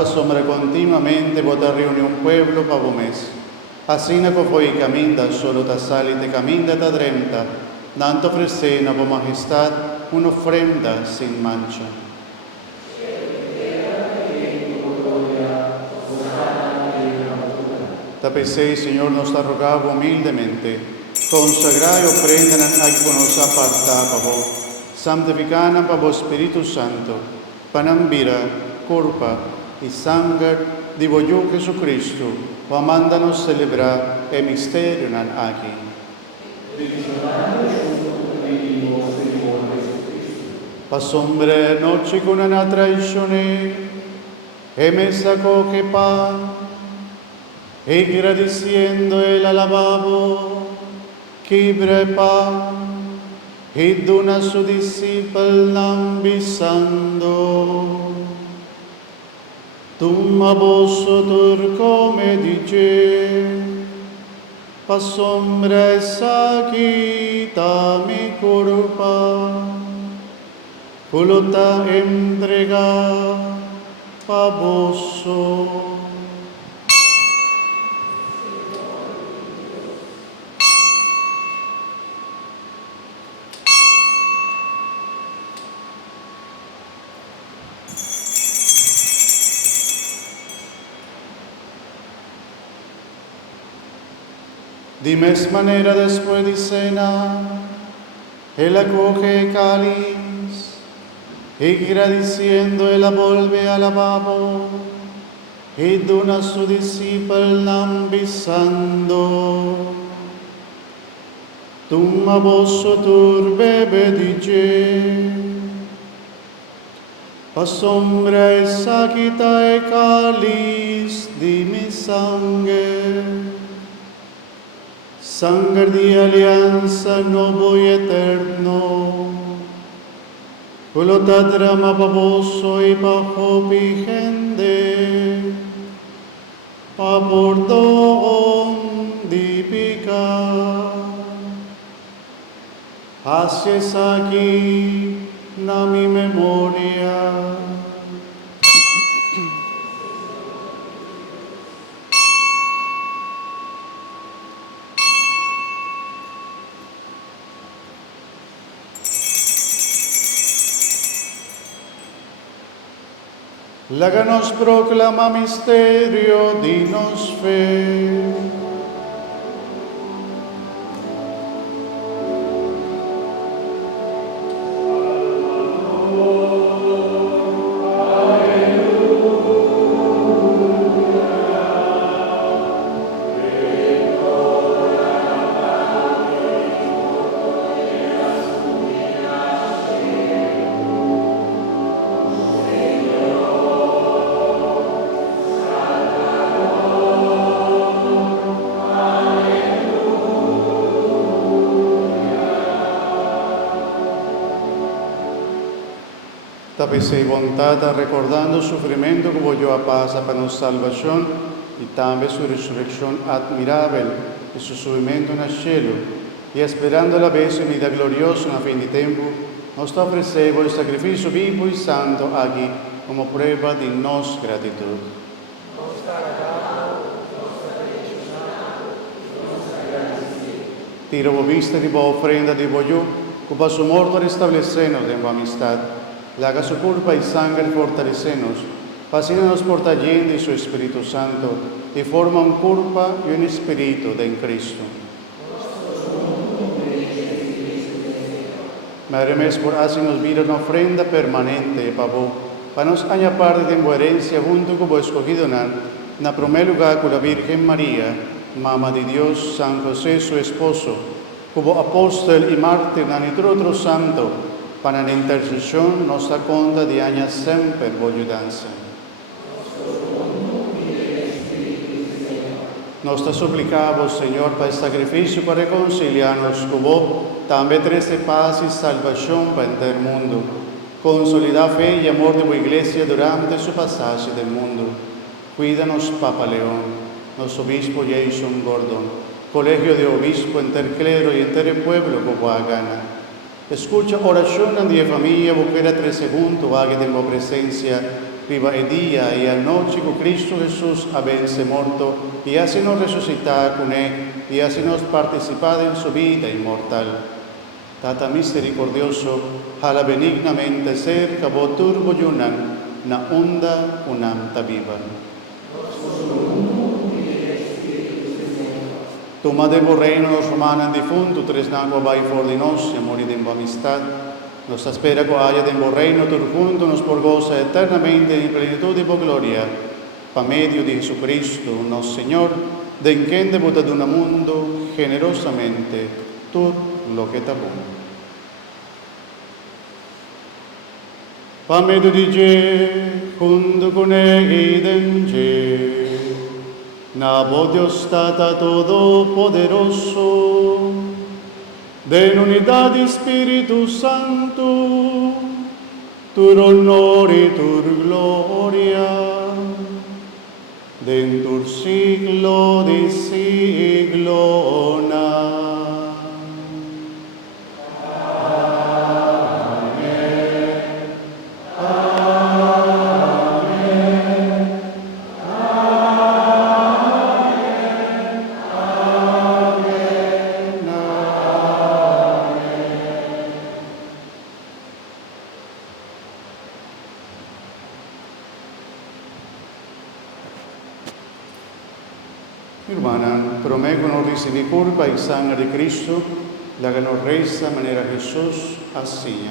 para sombra continuamente botar reunir un pueblo para un mes. Así no foi caminda solo ta salite caminda ta drenta, tanto ofrecena por majestad una ofrenda sin mancha. Tapecei, Señor, nos ha rogado humildemente, consagrar y ofrendan a que nos aparta para vos, santificana para vos Espíritu Santo, panambira, culpa y sangre de voyo Jesucristo, mándanos celebrar el misterio aquí. Pa sombre noche con una traizione, e me sacó que pan, e agradeciendo el alababo, que pan, e dona a su discípulo lambisando. Tumma bosso turco me dice, pa sombra esa quita mi culpa, volota entrega pa bosso. De misma manera, después de cena, él acoge el cáliz y agradeciendo, él la vuelve al lavabo y dona a su discípulo lambisando. Toma bosso turbe dice, pa sombra esa quita el cáliz de mi sangre. Sangre de alianza nuevo y eterno, volota drama baboso y bajo vigente, pa perdón de pecado. Haces aquí na mi memoria. La que nos proclama misterio, dinos fe. Tapese voluntad recordando el sufrimiento que volvió a paz para nuestra salvación y también su resurrección admirable y su subimiento en el cielo, y esperando la vez y vida gloriosa en el fin de tiempo, nos ofrecemos el sacrificio vivo y santo aquí como prueba de nuestra gratitud. Tiro vista de boa ofrenda de voyo, que para su muerte restablecernos en amistad. Laga su culpa y sangre fortalecenos, fascínanos por allende su Espíritu Santo, y forma un culpa y un espíritu de en Cristo. Madre mía, por hacernos vida una ofrenda permanente para vos, para nos añapar de tu herencia junto con vos escogido en primer lugar con la Virgen María, Mamá de Dios, San José, su esposo, como apóstol y mártir, y otro santo, para la intercesión nos da cuenta de años siempre por ayudanza. Nos te suplicamos, Señor, para el sacrificio para reconciliarnos con vos, también trae paz y salvación para el mundo. Consolida fe y amor de tu iglesia durante su pasaje del mundo. Cuídanos, Papa León, nuestro obispo Jason Gordon, colegio de obispo, interclero y interpueblo como gana. Escucha oración de familia, mujer 3 segundos, haga de tu presencia, viva e dia e a noche con Cristo Jesús haberse morto y hacenos resucitar con él y hacenos participar en su vida inmortal. Tata misericordioso, hala benignamente cerca votur boyunan, na onda unam vivan. Tomade por reino los romanos difunto, tres nagua vai for de nos, y morir en amistad. Nos espera que haya de en reino tur junto, nos por goza eternamente en plenitud y por gloria. Pa medio de Jesucristo, nos Señor, de en quien debuta de un mundo, generosamente, tur lo que tabun. Pa medio de Je, junto con él en Je, na Dios Tata Todopoderoso, de unidad de Espíritu Santo, tu honor y tu gloria, de en tu siglo de siglo. Hermana, prometo no recibir culpa y sangre de Cristo, la que nos reza manera Jesús, así,